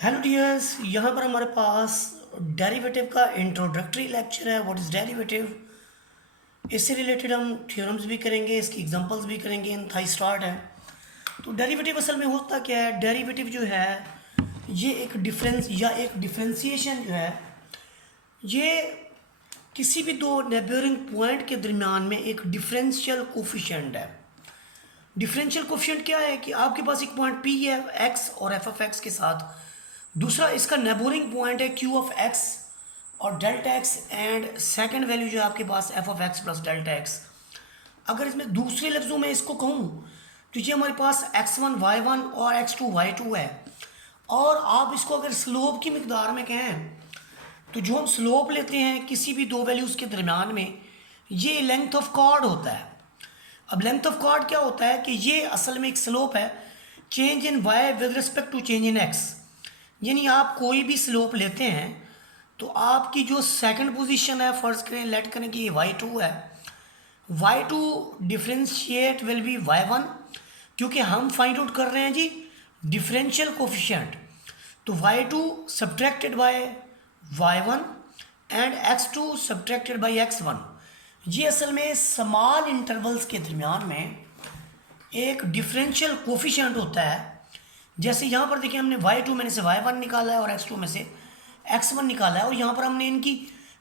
Hello dears, यहाँ पर हमारे पास डेरिवेटिव का इंट्रोडक्टरी लेक्चर है। What is derivative. इससे रिलेटेड हम थ्योरम्स भी करेंगे, इसकी एग्जांपल्स भी करेंगे। इन थाई स्टार्ट है। तो डेरिवेटिव असल में होता क्या है? डेरिवेटिव जो है ये एक डिफरेंस या एक डिफरेंशिएशन जो है ये किसी भी दो नेबरिंग पॉइंट के दरमियान में एक डिफरेंशियल कोफिशिएंट है। डिफरेंशियल कोफिशिएंट क्या है कि आपके पास एक पॉइंट पी है एक्स और एफ ऑफ एक्स के साथ, दूसरा इसका नेबोरिंग पॉइंट है क्यू ऑफ एक्स और delta X, and second value जो है आपके पास F of x plus delta X. अगर इसमें दूसरे लफ्ज़ों में इसको कहूँ तो ये हमारे पास x1 y1 और x2 y2 है। और आप इसको अगर स्लोप की मिकदार में कहें तो जो हम स्लोप लेते हैं किसी भी दो वैल्यूज़ के दरमियान में, ये लेंथ ऑफ कॉर्ड होता है। अब लेंथ ऑफ कॉर्ड क्या होता है कि ये असल में एक स्लोप है change in y with respect to change in x। यानी आप कोई भी स्लोप लेते हैं तो आपकी जो सेकंड पोजीशन है, फर्ज करें लेट करें कि ये y2 है, y2 differentiate will be y1, क्योंकि हम फाइंड आउट कर रहे हैं जी डिफरेंशियल कोफिशिएंट। तो y2 subtracted by y1 and x2 subtracted by x1। ये असल में स्मॉल इंटरवल्स के दरमियान में एक डिफरेंशियल कोफिशिएंट होता है। जैसे यहाँ पर देखिए हमने y2 में से y1 निकाला है और x2 में से x1 निकाला है, और यहाँ पर हमने इनकी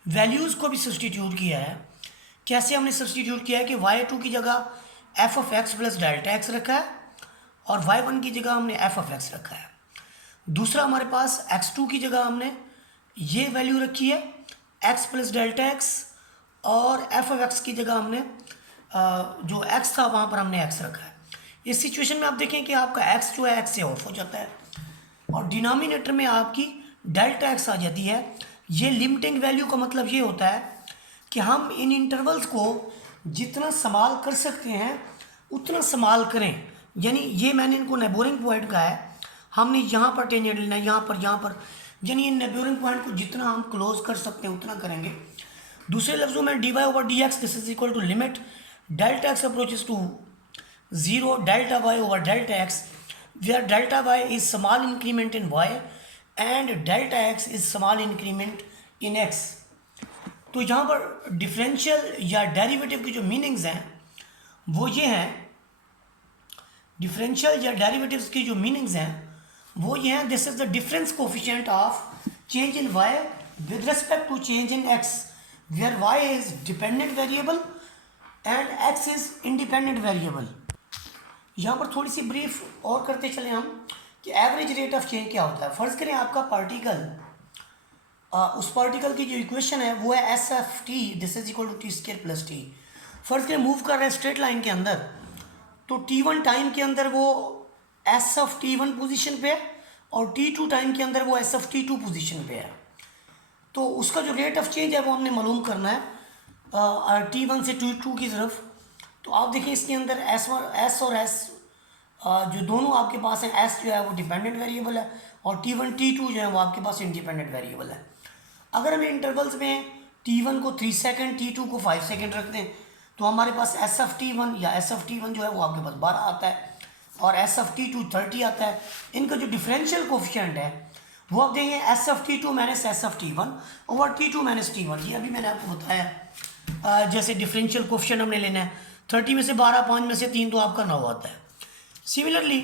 वैल्यूज़ को भी सब्सटीट्यूट किया है। कैसे हमने सब्सटीट्यूट किया है कि y2 की जगह F of x plus delta x रखा है और y1 की जगह हमने एफ ऑफ एक्स रखा है। दूसरा हमारे पास x2 की जगह हमने ये वैल्यू रखी है x प्लस डेल्टा एक्स, और एफ ऑफ एक्स की जगह हमने जो x था वहाँ पर हमने x रखा है। इस सिचुएशन में आप देखें कि आपका x जो है x से ऑफ हो जाता है और डिनोमिनेटर में आपकी डेल्टा x आ जाती है। ये लिमिटिंग वैल्यू का मतलब ये होता है कि हम इन इंटरवल्स को जितना संभाल कर सकते हैं उतना संभाल करें। यानी ये मैंने इनको नेबोरिंग पॉइंट का है, हमने यहाँ पर टेंजेंट लेना है, यहाँ पर, यानी इन नेबोरिंग पॉइंट को जितना हम क्लोज कर सकते हैं उतना करेंगे। दूसरे लफ्ज़ों में d Y over D x this is equal to limit delta x approaches to 0 delta y over delta x, where delta y is small increment in y and delta x is small increment in x। तो यहाँ पर differential या derivative की जो meanings हैं वो ये हैं, डिफरेंशियल या डेरिवेटिव्स की जो मीनिंग्स हैं वो ये हैं, this is the difference coefficient of change in y with respect to change in x, where y is dependent variable and x is independent variable. यहाँ पर थोड़ी सी ब्रीफ और करते चले हम कि एवरेज रेट ऑफ चेंज क्या होता है। फर्ज करें आपका पार्टिकल, उस पार्टिकल की जो इक्वेशन है वो है s F t this is equal to t square plus t. फर्ज करें मूव कर रहे हैं स्ट्रेट लाइन के अंदर, तो t1 टाइम के अंदर वो एस ऑफ t1 पोजीशन पे है और t2 टाइम के अंदर वो एस ऑफ t2 पोजीशन पे है। तो उसका जो रेट ऑफ चेंज है वो हमने मालूम करना है t1 से t2 की तरफ। तो आप देखिए इसके अंदर एस और एस जो दोनों आपके पास है, एस जो है वो डिपेंडेंट वेरिएबल है और t1 t2 जो है वो आपके पास इंडिपेंडेंट वेरिएबल है। अगर हम इंटरवल्स में t1 को 3 सेकंड t2 को 5 सेकंड रखते हैं तो हमारे पास एस ऑफ t1 या एस ऑफ t1 जो है वो आपके पास 12 आता है और एस ऑफ t2 30 आता है। इनका जो डिफरेंशियल कोफिशिएंट है वो आप देंगे S of t2 minus S of t1 over t2 minus t1। ये अभी मैंने आपको बताया जैसे डिफरेंशियल कोफिशिएंट हमने लेना है 30 में से 12, 5 में से 3 तो आपका 9 आता है। सिमिलरली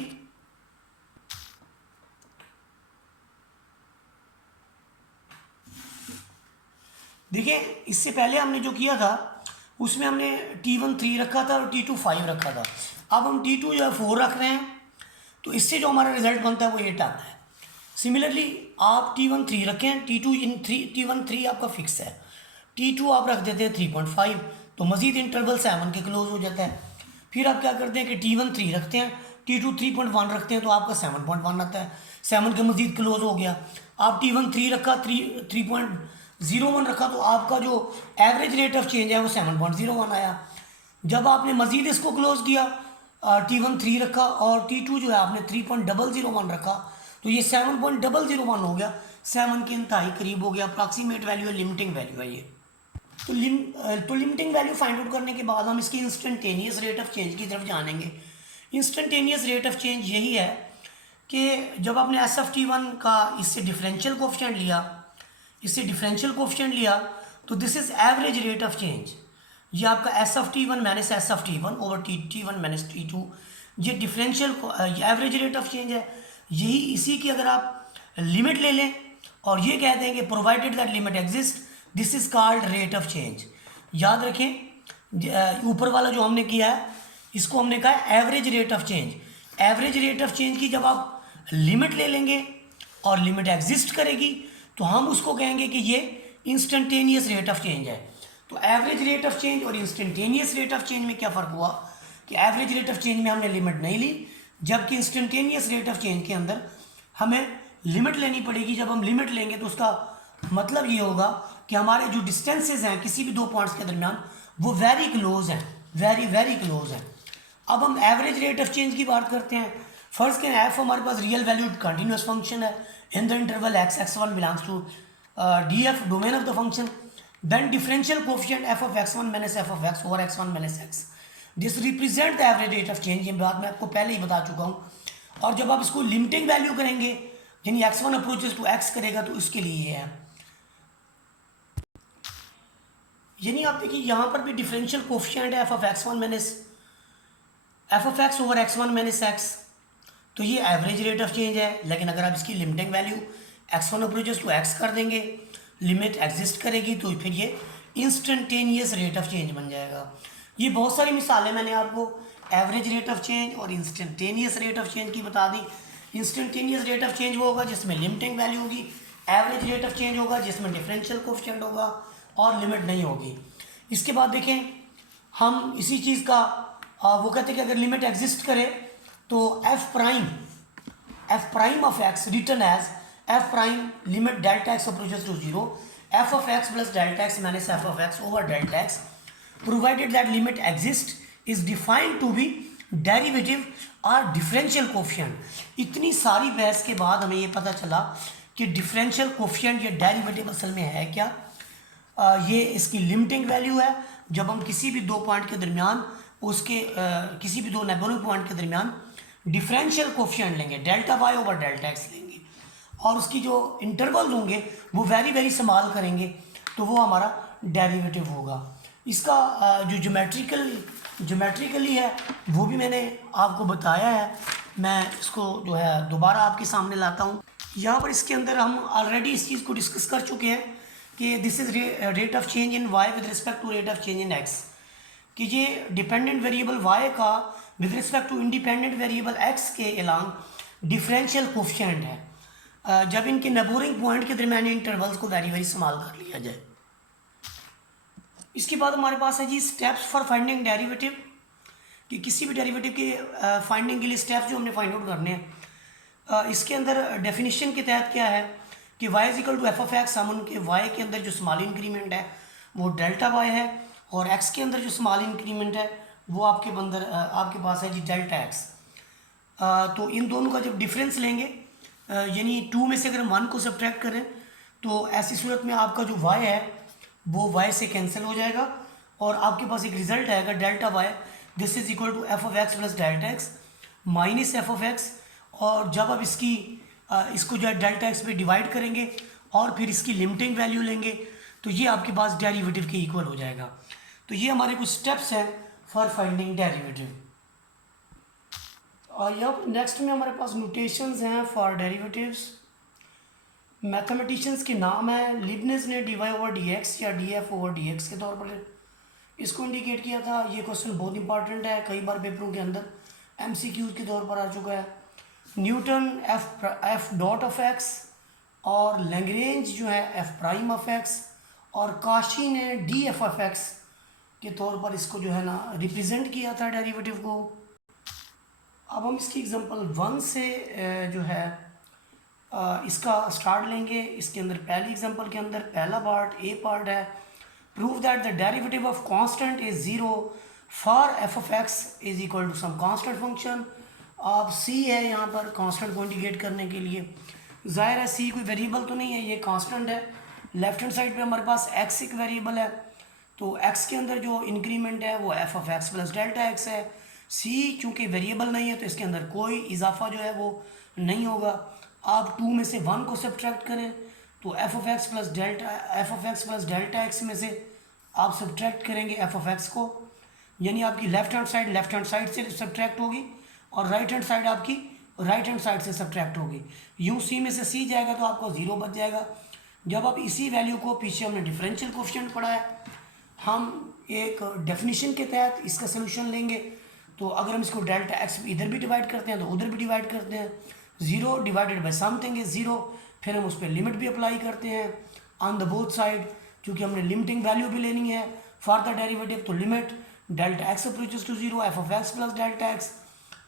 देखिए इससे पहले हमने जो किया था उसमें हमने t1 3 रखा था और t2 5 रखा था। अब हम t2 जो है 4 रख रहे हैं, तो इससे जो हमारा रिजल्ट बनता है वो 8 आता है। सिमिलरली आप t1 3 रखें, t1 3 आपका फिक्स है, t2 आप रख देते हैं 3.5, तो मज़ीद इंटरवल 7 के क्लोज हो जाता है। फिर आप क्या करते हैं कि t1 3 रखते हैं, t2 3.1 रखते हैं तो आपका 7.1 आता है, 7 के मज़ीद क्लोज हो गया। आप t1 3 रखा, 3.01 रखा तो आपका जो एवरेज रेट ऑफ चेंज है वो 7.01 आया। जब आपने मज़ीद इसको क्लोज किया, t1 3 रखा और t2 जो है आपने 3.001 रखा, तो ये 7.001 हो गया, 7 के इंतहाई करीब हो गया। अप्रॉक्सीमेट वैल्यू है, लिमिटिंग वैल्यू है ये। तो लिमिटिंग वैल्यू फाइंड आउट करने के बाद हम इसकी इंस्टेंटेनियस रेट ऑफ चेंज की तरफ जानेंगे। इंस्टेंटेनियस रेट ऑफ चेंज यही है कि जब आपने एस एफ टी वन का इससे डिफरेंशियल कोफिशिएंट लिया तो this is average rate of change. ये आपका S F T one minus S F T one over T one minus T two, ये differential average rate of change है। यही इसी की अगर आप लिमिट ले लें और ये कह दें कि provided that limit exist, this is called rate of change. याद रखें ऊपर वाला जो हमने किया है इसको हमने कहा है average rate of change. Average rate of change की जब आप लिमिट ले लेंगे और लिमिट एग्जिस्ट करेगी तो हम उसको कहेंगे कि ये इंस्टेंटेनियस रेट ऑफ चेंज है। तो एवरेज रेट ऑफ चेंज और इंस्टेंटेनियस रेट ऑफ चेंज में क्या फ़र्क हुआ कि एवरेज रेट ऑफ चेंज में हमने लिमिट नहीं ली, जबकि इंस्टेंटेनियस रेट ऑफ चेंज के अंदर हमें लिमिट लेनी पड़ेगी। जब हम लिमिट लेंगे तो उसका मतलब ये होगा कि हमारे जो डिस्टेंसेज हैं किसी भी दो पॉइंट्स के दरमियान वो वेरी क्लोज हैं, वेरी क्लोज हैं। अब हम एवरेज रेट ऑफ चेंज की बात करते हैं। फर्स्ट के एफ हमारे पास रियल वैल्यूड कंटिन्यूस फंक्शन है in the interval x x one belongs to d f domain of the function. Then differential coefficient f of x one minus F of x over x one minus x, this represent the average rate of change. ये बात मैं आपको पहले ही बता चुका हूँ। और जब आप इसको लिमिटिंग वैल्यू करेंगे यानी x one approaches to x करेगा तो इसके लिए ये है। यानी आप देखिए यहाँ पर भी डिफरेंशियल कोफिशिएंट है f of x one minus F of x over x one minus x, तो ये एवरेज रेट ऑफ चेंज है। लेकिन अगर आप इसकी limiting value x one approaches to x कर देंगे, लिमिट एग्जिस्ट करेगी तो फिर ये इंस्टेंटेनियस रेट ऑफ चेंज बन जाएगा। ये बहुत सारी मिसालें मैंने आपको एवरेज रेट ऑफ चेंज और इंस्टेंटेनियस रेट ऑफ चेंज की बता दी। इंस्टेंटेनियस रेट ऑफ चेंज वो होगा जिसमें लिमिटिंग वैल्यू होगी, एवरेज रेट ऑफ चेंज होगा जिसमें डिफरेंशियल कोफिशिएंट होगा और लिमिट नहीं होगी। इसके बाद देखें हम इसी चीज़ का वो कहते हैं कि अगर लिमिट एग्जिस्ट करे तो f prime of x return as f prime limit delta x approaches to zero f of x plus delta x minus F of x over delta x provided that limit exist is defined to be derivative और differential coefficient. इतनी सारी बहस के बाद हमें ये पता चला कि डिफरेंशियल कोफिशिएंट या डेरिवेटिव असल में है क्या। ये इसकी लिमिटिंग वैल्यू है जब हम किसी भी दो पॉइंट के दरमियान उसके किसी भी दो नेबरिंग पॉइंट के दरमियान डिफरेंशियल कोफिशिएंट लेंगे, delta Y over delta x लेंगे और उसकी जो इंटरवल होंगे वो वेरी स्मॉल करेंगे तो वो हमारा डेरिवेटिव होगा। इसका जो ज्योमेट्रिकली है वो भी मैंने आपको बताया है। मैं इसको जो है दोबारा आपके सामने लाता हूँ। यहाँ पर इसके अंदर हम ऑलरेडी इस चीज़ को डिस्कस कर चुके हैं कि this is rate of change in y with respect to rate of change in x, कि ये डिपेंडेंट वेरिएबल वाई का with respect to independent variable x के अलोंग डिफरेंशियल कोफिशिएंट है जब इनके नेबरिंग पॉइंट के दरमियान इंटरवल्स को वेरी स्मॉल कर लिया जाए। इसके बाद हमारे पास है जी स्टेप्स फॉर फाइंडिंग डेरिवेटिव, कि किसी भी डेरिवेटिव के फाइंडिंग के लिए स्टेप्स जो हमने फाइंड आउट करने हैं। इसके अंदर डेफिनेशन के तहत क्या है कि y is equal to f of x, हम उनके y के अंदर जो स्मॉल इंक्रीमेंट है वो डेल्टा y है और x के अंदर जो स्मॉल इंक्रीमेंट है वो आपके पास है जी डेल्टा x। तो इन दोनों का जब डिफरेंस लेंगे यानी 2 में से अगर हम 1 को सब्ट्रैक्ट करें तो ऐसी सूरत में आपका जो y है वो y से कैंसिल हो जाएगा और आपके पास एक रिजल्ट आएगा delta y, this is equal to f of x plus delta x minus F of x. और जब आप इसको जो है डेल्टा एक्स पे डिवाइड करेंगे और फिर इसकी लिमिटिंग वैल्यू लेंगे तो ये आपके पास डेरिवेटिव के इक्वल हो जाएगा। तो ये हमारे कुछ स्टेप्स हैं फॉर फाइंडिंग डेरिवेटिव। और यहाँ नेक्स्ट में हमारे पास नोटेशंस हैं फॉर डेरिवेटिव्स। मैथमेटिशियंस के नाम है लिबनिज ने D Y over D X या D F over D X के तौर पर इसको इंडिकेट किया था। ये क्वेश्चन बहुत इंपॉर्टेंट है, कई बार पेपरों के अंदर MCQs के तौर पर आ चुका है। Newton F dot of x और लैग्रेंज जो है एफ प्राइम ऑफ एक्स और काशी ने डी एफ ऑफ एक्स के तौर पर इसको जो है ना रिप्रेजेंट किया था डेरिवेटिव को। अब हम इसकी एग्जांपल 1 से जो है इसका स्टार्ट लेंगे। इसके अंदर पहली एग्जांपल के अंदर पहला पार्ट ए पार्ट है, prove that the derivative of constant is 0 for f of x is equal to some constant function. अब सी है यहाँ पर कांस्टेंट को इंडिकेट करने के लिए, जाहिर है सी कोई वेरिएबल तो नहीं है, ये कांस्टेंट है। लेफ्ट हैंड साइड पे हमारे पास एक्स एक वेरिएबल है तो एक्स के अंदर जो इंक्रीमेंट है वो F of x plus delta x है। सी चूँकि वेरिएबल नहीं है तो इसके अंदर कोई इजाफा जो है वो नहीं होगा। आप 2 में से 1 को सब्ट्रैक्ट करें तो F of x plus delta x में से आप सब्ट्रैक्ट करेंगे एफ ऑफ एक्स को, यानी आपकी लेफ्ट हैंड साइड से सब्ट्रैक्ट होगी और राइट हैंड साइड आपकी राइट हैंड साइड से सब्ट्रैक्ट होगी। यूँ सी में से सी जाएगा तो आपको 0 बच जाएगा। जब आप इसी वैल्यू को, पीछे हमने डिफरेंशियल कोएफिशिएंट पढ़ा है, हम एक डेफिनेशन के तहत इसका सोल्यूशन लेंगे। तो अगर हम इसको डेल्टा एक्स इधर भी डिवाइड करते हैं तो उधर भी डिवाइड करते हैं, 0 डिवाइडेड बाई समथिंग इज 0, फिर हम उस पर लिमिट भी अप्लाई करते हैं ऑन द बोथ साइड, क्योंकि हमने लिमिटिंग वैल्यू भी लेनी है फॉर द डेरिवेटिव। तो limit delta x approaches to 0 f of x plus delta x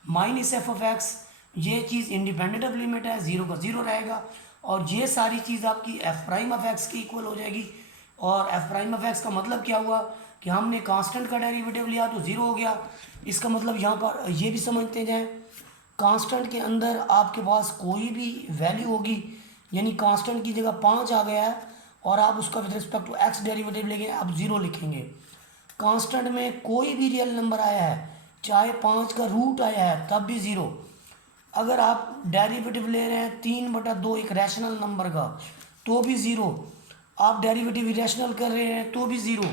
minus F of x, ये चीज़ इंडिपेंडेंट ऑफ लिमिट है, 0 का 0 रहेगा और ये सारी चीज़ आपकी एफ प्राइम ऑफ एक्स की इक्वल हो जाएगी। और एफ प्राइम ऑफ एक्स का मतलब क्या हुआ कि हमने कांस्टेंट का डेरिवेटिव लिया तो 0 हो गया। इसका मतलब यहाँ पर ये भी समझते जाएं, कांस्टेंट के अंदर आपके पास कोई भी वैल्यू होगी, यानी कांस्टेंट की जगह 5 आ गया है और आप उसका with respect to x derivative लेंगे, आप 0 लिखेंगे। कांस्टेंट में कोई भी रियल नंबर आया है, चाहे 5 का रूट आया है तब भी 0। अगर आप डेरिवेटिव ले रहे हैं 3/2 एक रैशनल नंबर का तो भी 0, आप डेरिवेटिव इरेशनल कर रहे हैं तो भी 0,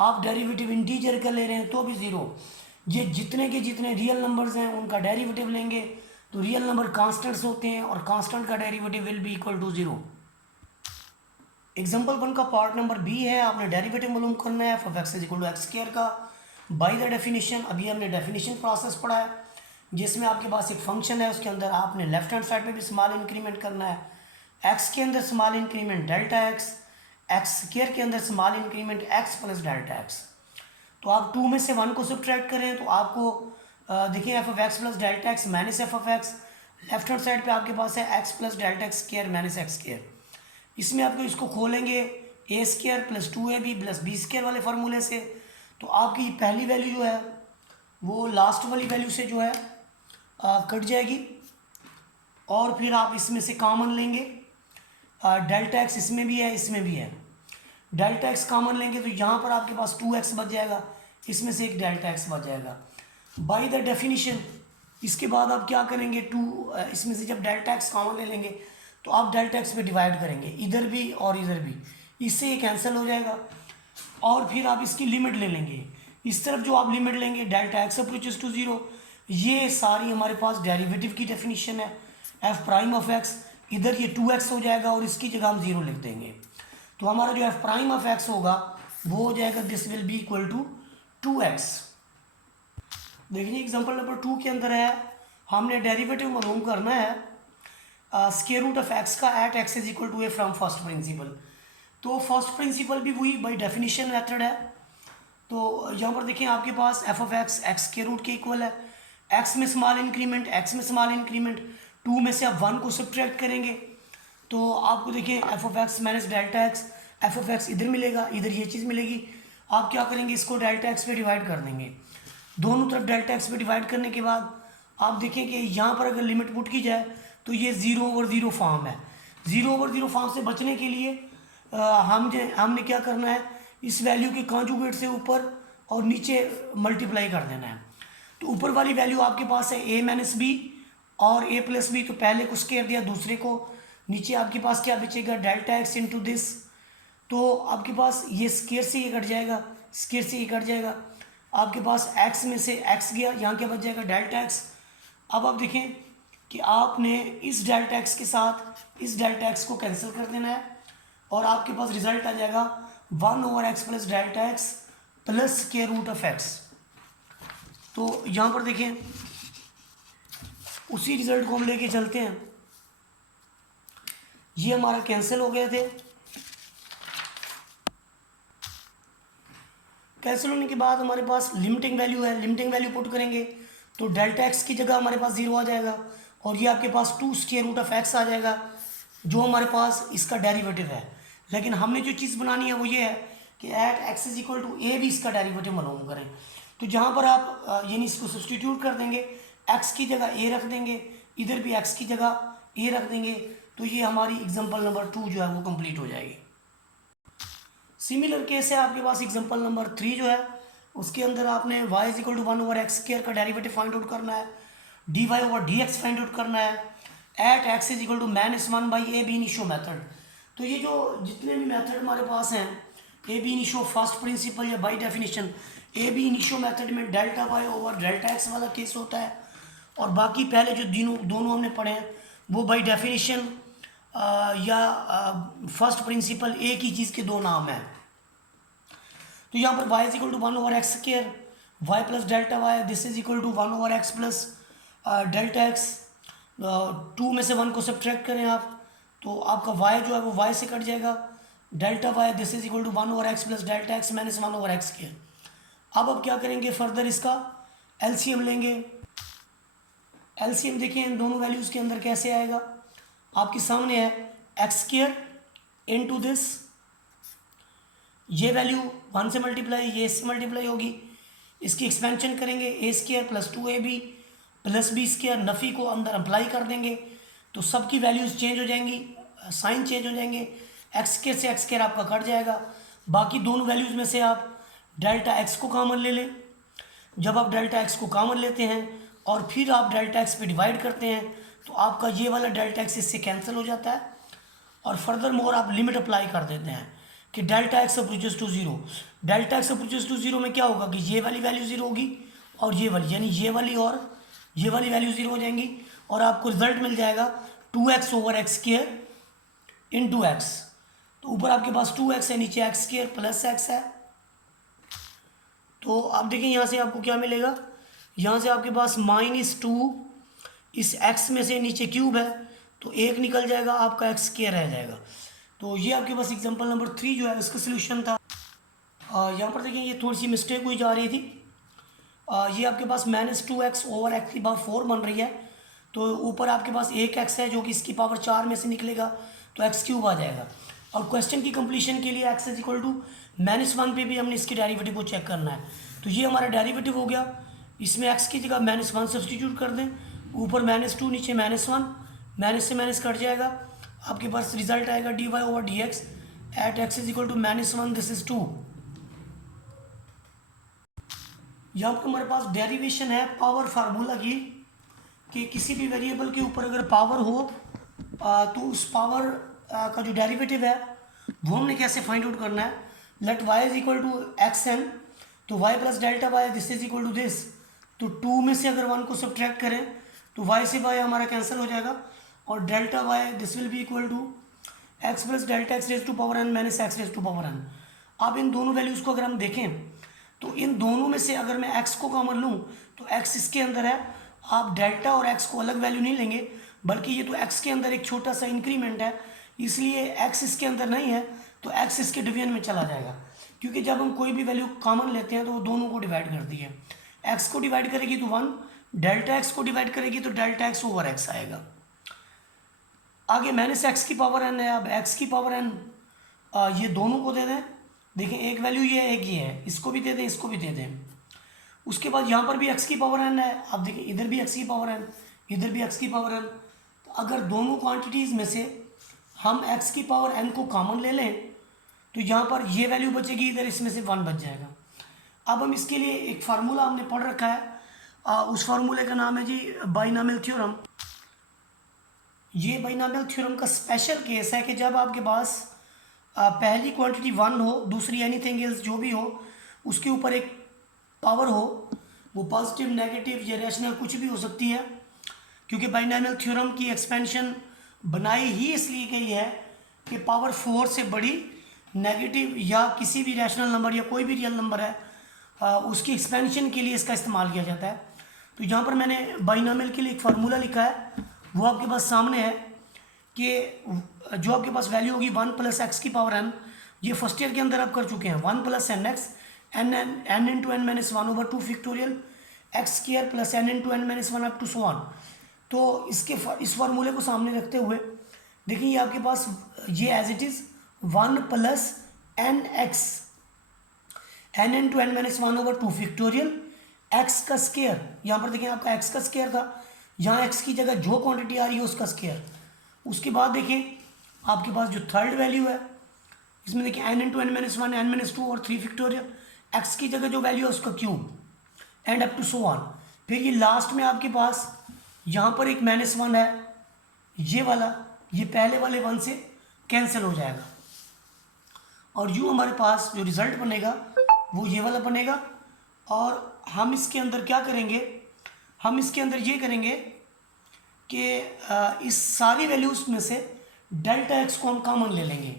आप डेरिवेटिव इंटीजर का ले रहे हैं तो भी 0। ये जितने के जितने रियल नंबर्स हैं उनका डेरिवेटिव लेंगे तो रियल नंबर कांस्टेंट्स होते हैं और कांस्टेंट का derivative will be equal to 0। Example 1 का पार्ट नंबर बी है, आपने डेरिवेटिव मालूम करना है f of x is equal to x square का बाय द डेफिनेशन। अभी हमने डेफिनेशन प्रोसेस पढ़ा है जिसमें आपके पास एक फंक्शन है, उसके अंदर आपने लेफ्ट हैंड साइड पे भी स्मॉल इंक्रीमेंट करना है, एक्स के अंदर small increment delta x, X square के अंदर small increment x plus delta x. तो आप 2 में से 1 को सब्ट्रैक्ट करें तो आपको देखिए F of x plus delta x minus F of X, left hand side पे आपके पास है X plus delta X square minus X square. इसमें आपको इसको खोलेंगे ए स्क्वायर प्लस 2ab प्लस बी स्क्वायर वाले फार्मूले से, तो आपकी पहली वैल्यू जो है वो लास्ट वाली वैल्यू से जो है कट जाएगी और फिर आप इसमें से कॉमन लेंगे, डेल्टा एक्स इसमें भी है इसमें भी है, डेल्टा एक्स कॉमन लेंगे तो यहाँ पर आपके पास 2x बच जाएगा, इसमें से एक डेल्टा एक्स बच जाएगा बाय द डेफिनेशन। इसके बाद आप क्या करेंगे, इसमें से जब डेल्टा एक्स कॉमन ले लेंगे तो आप डेल्टा एक्स पे डिवाइड करेंगे, इधर भी और इधर भी, इससे ये कैंसिल हो जाएगा और फिर आप इसकी लिमिट ले लेंगे। इस तरफ जो आप लिमिट लेंगे डेल्टा एक्स अप्रोचेस टू 0, ये सारी हमारे पास डेरिवेटिव की डेफिनेशन है एफ प्राइम ऑफ एक्स। इधर ये 2x हो जाएगा और इसकी जगह हम 0 लिख देंगे, तो हमारा जो एफ प्राइम ऑफ एक्स होगा वो हो जाएगा this will be equal to 2x। देखिए एग्जांपल नंबर 2 के अंदर है, हमने डेरिवेटिव मालूम करना है स्क्वायर रूट ऑफ एक्स का at x is equal to a from first principle. तो फर्स्ट प्रिंसिपल भी वही बाई डेफिनेशन मेथड है। तो यहाँ पर देखिए आपके पास F of X X square root के इक्वल है, एक्स में स्मॉल इंक्रीमेंट एक्स में स्मॉल इंक्रीमेंट, 2 में से आप 1 को सब्ट्रैक्ट करेंगे तो आपको देखिए F of x minus delta x, F of x इधर मिलेगा इधर ये चीज़ मिलेगी। आप क्या करेंगे, इसको डेल्टा एक्स पे डिवाइड कर देंगे, दोनों तरफ डेल्टा एक्स पे डिवाइड करने के बाद आप देखें कि यहाँ पर अगर लिमिट पुट की जाए तो ये 0/0 फॉर्म है। 0/0 फॉर्म से बचने के लिए हमने क्या करना है, इस वैल्यू के कॉन्जुगेट से ऊपर और नीचे मल्टीप्लाई कर देना है। तो ऊपर वाली वैल्यू आपके पास है a माइनस बी और a प्लस बी, तो पहले को स्क्वायर दिया दूसरे को, नीचे आपके पास क्या बचेगा डेल्टा एक्स इंटू दिस, तो आपके पास ये स्क्वायर से ये कट जाएगा, स्क्वायर से ये कट जाएगा, आपके पास x में से x गया, यहाँ क्या बच जाएगा डेल्टा एक्स। अब आप देखें कि आपने इस डेल्टा एक्स के साथ इस डेल्टा एक्स को कैंसिल कर देना है और आपके पास रिजल्ट आ जाएगा 1/x plus delta x plus square root of x. तो यहाँ पर देखें उसी रिजल्ट को हम लेके चलते हैं, ये हमारा कैंसिल हो गए थे, कैंसिल होने के बाद हमारे पास लिमिटिंग वैल्यू है, लिमिटिंग वैल्यू पुट करेंगे तो डेल्टा एक्स की जगह हमारे पास 0 आ जाएगा और ये आपके पास 2 स्क्वायर रूट ऑफ एक्स आ जाएगा जो हमारे पास इसका डेरिवेटिव है। लेकिन हमने जो चीज़ बनानी है वो ये है कि at x is equal to A भी इसका डेरिवेटिव मालूम करें। तो जहाँ पर आप यानी इसको सब्सटीट्यूट कर देंगे, एक्स की जगह ए रख देंगे, इधर भी एक्स की जगह ए रख देंगे, तो ये हमारी एग्जांपल नंबर 2 जो है वो कंप्लीट हो जाएगी। सिमिलर केस है आपके पास एग्जांपल नंबर 3 जो है, उसके अंदर आपने y is equal to 1/x square का डेरिवेटिव फाइंड आउट करना है, dy/dx फाइंड आउट करना है, at x is equal to -1 by ab initio method. तो ये जो जितने भी मेथड हमारे पास हैं, ab initio first principle या by definition, ab initio method में delta Y over delta X वाला केस होता है, और बाकी पहले जो दोनों हमने पढ़े हैं वो बाई डेफिनेशन या फर्स्ट प्रिंसिपल एक ही चीज़ के दो नाम हैं। तो यहाँ पर y is equal to 1 over x square, y plus delta y, this is equal to 1 over x plus delta x. 2 में से 1 को सब्ट्रैक्ट करें आप, तो आपका y जो है वो y से कट जाएगा, delta y this is equal to 1 over x plus delta x minus 1 over x square. अब क्या करेंगे फर्दर, इसका एलसीएम लेंगे। एलसीएम देखिए इन दोनों वैल्यूज़ के अंदर कैसे आएगा, आपके सामने है एक्स स्क्वायर इनटू दिस, ये वैल्यू 1 से मल्टीप्लाई, ये इससे मल्टीप्लाई होगी, इसकी एक्सपेंशन करेंगे ए स्क्वायर प्लस 2ab प्लस बी स्क्वायर, नफ़ी को अंदर अप्लाई कर देंगे तो सबकी वैल्यूज़ चेंज हो जाएंगी, साइन चेंज हो जाएंगे, एक्स स्क्वायर से एक्स स्क्वायर आपका कट जाएगा। बाकी दोनों वैल्यूज़ में से आप डेल्टा एक्स को कॉमन ले लें। जब आप डेल्टा एक्स को कॉमन लेते हैं और फिर आप डेल्टा एक्स पे डिवाइड करते हैं तो आपका ये वाला डेल्टा एक्स इससे कैंसिल हो जाता है, और फर्दर मोर आप लिमिट अप्लाई कर देते हैं कि delta x approaches to zero. Delta x approaches to zero में क्या होगा कि ये वाली वैल्यू जीरो होगी और ये वाली, यानी ये वाली और ये वाली वैल्यू जीरो हो जाएंगी, और आपको रिजल्ट मिल जाएगा 2x ओवर एक्स स्क्वायर इन 2x। तो ऊपर आपके पास 2x है, नीचे एक्स स्क्वायर प्लस एक्स है। तो आप देखिए यहाँ से आपको क्या मिलेगा, यहाँ से आपके पास -2, इस x में से नीचे क्यूब है तो 1 निकल जाएगा, आपका एक्स स्क्वायर रह जाएगा। तो ये आपके पास एग्जांपल नंबर 3 जो है इसका सोल्यूशन था। यहाँ पर देखिए ये थोड़ी सी मिस्टेक हुई जा रही थी, ये आपके पास -2x ओवर एक्स की पावर 4 बन रही है, तो ऊपर आपके पास एक x है जो कि इसकी पावर 4 में से निकलेगा तो एक्स क्यूब आ जाएगा। और क्वेश्चन की कंप्लीशन के लिए x इज इक्वल टू -1 पे भी हमने इसके डेरिवेटिव को चेक करना है। तो ये हमारा डेरिवेटिव हो गया, इसमें x की जगह -1 सब्सटीट्यूट कर दें, ऊपर -2 नीचे -1, माइनस से माइनस कट जाएगा, आपके पास रिजल्ट आएगा dy over dx at x is equal to -1 this is 2। यहाँ पर हमारे पास डेरिवेशन है पावर फार्मूला की, कि किसी भी वेरिएबल के ऊपर अगर पावर हो तो उस पावर का जो डेरिवेटिव है वो हमने कैसे फाइंड आउट करना है। Let y is equal to xn, तो y plus delta y this is equal to this, तो 2 में से अगर 1 को सब्ट्रैक्ट करें तो y से y हमारा कैंसिल हो जाएगा, और delta y this will be equal to x plus delta x raise to power n minus x raise to power n। अब इन दोनों वैल्यूज़ को अगर हम देखें तो इन दोनों में से अगर मैं x को कॉमन लूँ तो x इसके अंदर है, आप डेल्टा और x को अलग वैल्यू नहीं लेंगे, बल्कि ये तो x के अंदर एक छोटा सा इंक्रीमेंट है, इसलिए x इसके अंदर नहीं है तो x इसके डिवीजन में चला जाएगा, क्योंकि जब हम कोई भी वैल्यू कॉमन लेते हैं तो वो दोनों को डिवाइड करती है। x को डिवाइड करेगी तो 1, डेल्टा x को डिवाइड करेगी तो डेल्टा x ओवर x आएगा। आगे माइनस एक्स की पावर n है, अब x की पावर n ये दोनों को दे दें, देखें एक वैल्यू ये एक ये है, इसको भी दे दें इसको भी दे दें। उसके बाद यहाँ पर भी x की पावर n है, अब देखें इधर भी x की पावर n, इधर भी x की पावर n। तो अगर दोनों क्वांटिटीज़ में से हम x की पावर n को कॉमन ले लें तो यहाँ पर ये वैल्यू बचेगी, इधर इसमें से 1 बच जाएगा। अब हम इसके लिए एक फार्मूला हमने पढ़ रखा है, उस फार्मूले का नाम है जी बाइनॉमियल थ्योरम। ये बाइनॉमियल थ्योरम का स्पेशल केस है कि जब आपके पास पहली क्वांटिटी 1 हो, दूसरी एनीथिंग एल्स जो भी हो, उसके ऊपर एक पावर हो, वो पॉजिटिव नेगेटिव या रैशनल कुछ भी हो सकती है, क्योंकि बाइनॉमियल थ्योरम की एक्सपेंशन बनाई ही इसलिए गई है कि पावर 4 से बड़ी नेगेटिव या किसी भी रैशनल नंबर या कोई भी रियल नंबर है उसकी एक्सपेंशन के लिए इसका इस्तेमाल किया जाता है। तो यहाँ पर मैंने बाइनॉमियल के लिए एक फार्मूला लिखा है, वो आपके पास सामने है कि जो आपके पास वैल्यू होगी 1 प्लस एक्स की पावर n, ये फर्स्ट ईयर के अंदर आप कर चुके हैं, 1 plus n x n into n minus 1 over 2 factorial x square plus n into n minus 1 up to so on. तो इस फार्मूले को सामने रखते हुए देखिए ये आपके पास ये as it is 1 plus n x n into n minus 1 over 2 factorial x का स्क्वायर, यहाँ पर देखिए आपका एक्स का स्क्वायर था, यहाँ एक्स की जगह जो क्वांटिटी आ रही है उसका स्क्वायर। उसके बाद देखिए आपके पास जो थर्ड वैल्यू है इसमें देखिए n into n minus 1 n minus 2 और 3 फैक्टोरियल एक्स की जगह जो वैल्यू है उसका cube and up to so on. फिर ये लास्ट में आपके पास यहाँ पर एक -1 है, ये वाला, ये पहले वाले 1 से कैंसिल हो जाएगा और यूँ हमारे पास जो रिज़ल्ट बनेगा वो ये वाला बनेगा। और हम इसके अंदर क्या करेंगे, हम इसके अंदर ये करेंगे कि इस सारी वैल्यूज़ में से डेल्टा एक्स को हम कॉमन ले लेंगे।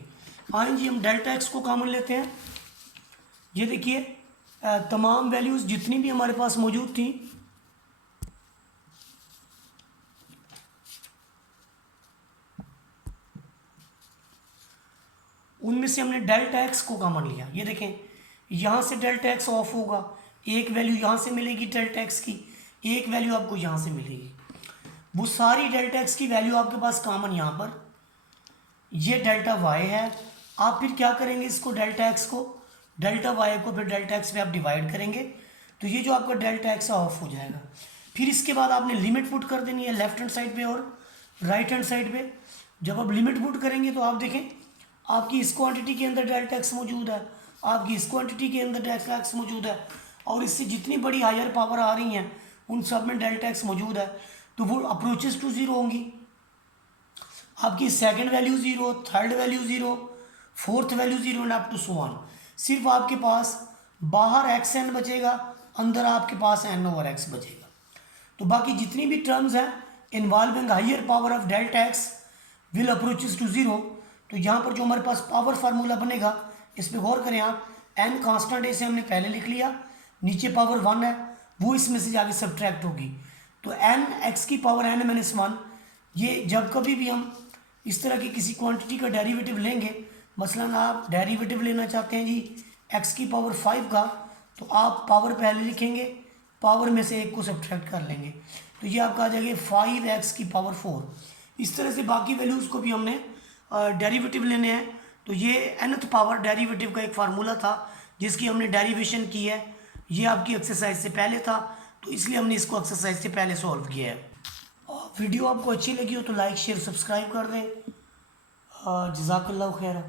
हाँ जी, हम डेल्टा एक्स को कॉमन लेते हैं। ये देखिए तमाम वैल्यूज़ जितनी भी हमारे पास मौजूद थी उनमें से हमने डेल्टा एक्स को कॉमन लिया। ये देखें, यहाँ से डेल्टा एक्स ऑफ होगा, एक वैल्यू यहाँ से मिलेगी डेल्टा एक्स की, एक वैल्यू आपको यहाँ से मिलेगी। वो सारी डेल्टा एक्स की वैल्यू आपके पास कॉमन यहाँ पर, ये डेल्टा वाई है। आप फिर क्या करेंगे, इसको डेल्टा एक्स को, डेल्टा वाई को फिर डेल्टा एक्स पे आप डिवाइड करेंगे तो ये जो आपका डेल्टा एक्स ऑफ हो जाएगा। फिर इसके बाद आपने लिमिट पुट कर देनी है लेफ्ट हैंड साइड पे और राइट हैंड साइड पे। जब आप लिमिट पुट करेंगे तो आप देखें आपकी इस क्वांटिटी के अंदर डेल्टा एक्स मौजूद है, आपकी इस क्वांटिटी के अंदर डेल्टा एक्स मौजूद है और इससे जितनी बड़ी हायर पावर आ रही हैं उन सब में डेल्टा एक्स मौजूद है, तो वो अप्रोचेस टू ज़ीरो होंगी। आपकी second value zero, third value zero, fourth value zero and up to so on. सिर्फ आपके पास बाहर एक्स एन बचेगा, अंदर आपके पास एन ओवर एक्स बचेगा। तो बाकी जितनी भी टर्म्स हैं involving higher power of delta x will approaches to zero. तो यहाँ पर जो हमारे पास पावर फार्मूला बनेगा इस पर गौर करें आप, एन कांस्टेंट ऐसे हमने पहले लिख लिया, नीचे पावर 1 है, वो इसमें से जाके सब्ट्रैक्ट होगी। तो एन एक्स की पावर एन माइनस 1, ये जब कभी भी हम इस तरह की किसी क्वांटिटी का डेरिवेटिव लेंगे, मसलन आप डेरिवेटिव लेना चाहते हैं जी एक्स की पावर 5 का, तो आप पावर पहले लिखेंगे, पावर में से एक को सब्ट्रैक्ट कर लेंगे, तो ये आपका आ जाएगा 5x की पावर 4। इस तरह से बाकी वैल्यूज़ को भी हमने डेरिवेटिव लेने हैं। तो ये nth पावर डेरिवेटिव का एक फार्मूला था जिसकी हमने डेरिवेशन की है, ये आपकी एक्सरसाइज से पहले था तो इसलिए हमने इसको एक्सरसाइज से पहले सॉल्व किया है। वीडियो आपको अच्छी लगी हो तो लाइक शेयर सब्सक्राइब कर दें। जज़ाकल्लाहु खैर।